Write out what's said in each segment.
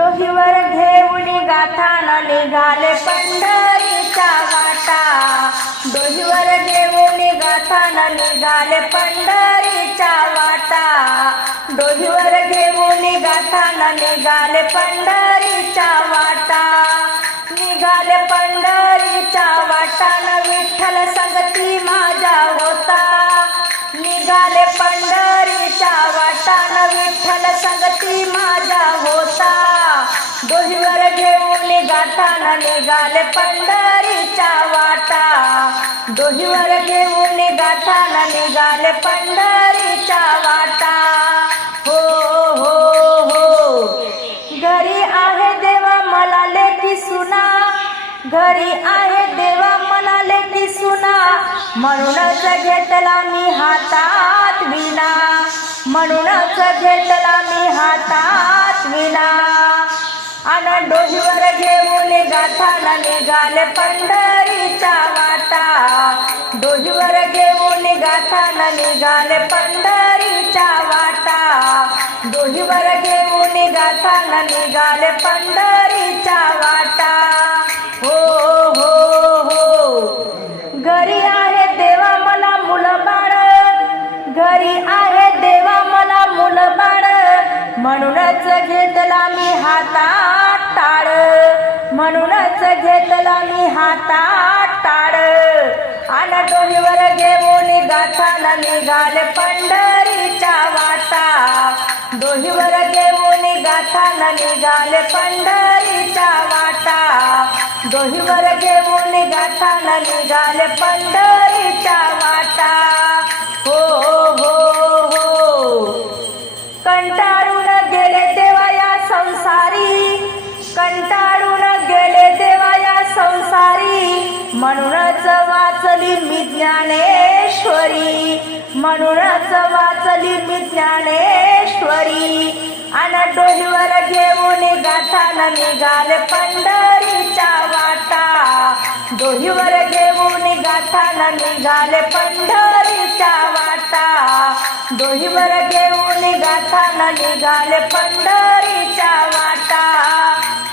डोहीवर घेऊन गाथाना निघाले पंढरीचा वाटा. डोहीवर घेऊन गाथाना निघाले पंढरीचा वाटा. डोहीवर घेऊन गाथाना निघाले पंढरीचा डोहीवर घेऊन गाठान निघाले पंढरीच्या वाटा. डोहीवर घेऊन गाठान निघाले पंढरीच्या वाटा. हो हो हो. घरी आहे देवा मला लेखी सुना. घरी आहे देवा मला लेखी सुना. म्हणूनच घेतला मी हातात विना म्हणूनच घेतला मी हातात विना अन डोहीवर घेऊन गाथाला निघाले पंढरीचा वाटा. डोहीवर घेऊन गाथाला निघाले पंढरीचा वाटा. डोहीवर घेऊन गाथाला निघाले पंढरीचा वाटा. हो हो हो. घरी आहे देवा मला मुलं बाळ. घरी आहे देवा मला मुलं बाळ. म्हणूनच घेतला मी हाता. घेतला मी हातात ताड. आन डोहीवर घेऊन गाठाला निघाले पंढरीच्या वाटा डोहीवर घेऊन गाथाला निघाले पंढरीचा वाटा डोहीवर घेऊन गाथाला निघाले पंढरीचा वाटा म्हणूनच वाचली मी ज्ञानेश्वरी. म्हणूनच वाचली मी ज्ञानेश्वरी. अन डोलीवर घेऊन गाठाला निघाले पंढरीचा वाटा. डोहीवर घेऊन गाठाला निघाले पंढरीचा वाटा. डोहीवर घेऊन गाठाला निघाले पंढरीचा वाटा.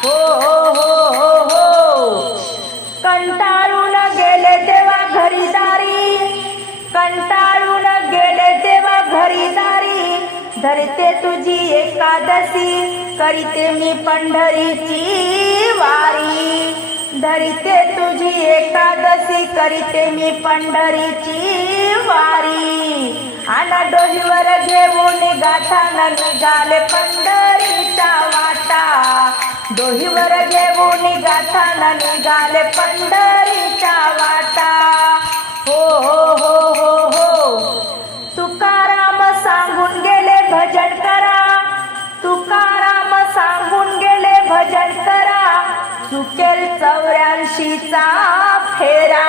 हो हो. धरते तुझी एकादशी करीते मी पंढरीची वारी. धरते तुझी एकादशी करीते मी पंढरीची वारी. आन डोलीवर घेऊन गाठाला निघाले पंढरीचा वाटा. डोहीवर घेऊन गाठाला निघाले पंढरीचा वाटा. भजन करा. तुकाराम सांगून गेले भजन करा. चुकेल चौऱ्याऐंशीचा फेरा.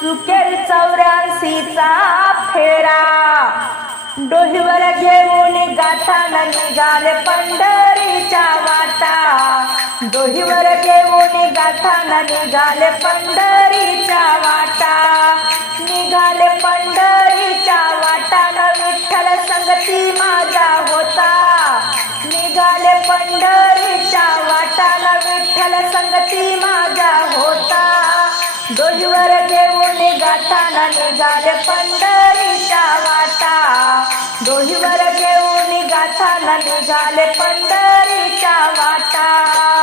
चुकेल चौऱ्याऐंशीचा फेरा. डोहीवर घेऊन गाताना निघाले पंढरीच्या वाटा. डोहीवर घेऊन गाताना निघाले पंढरीच्या वाटा. निघाले पंढरी मी माझा होता. डोहीवर घेऊन गाताना निघाले पंढरीच्या वाटा. डोहीवर घेऊन गाताना निघाले पंढरीच्या वाटा.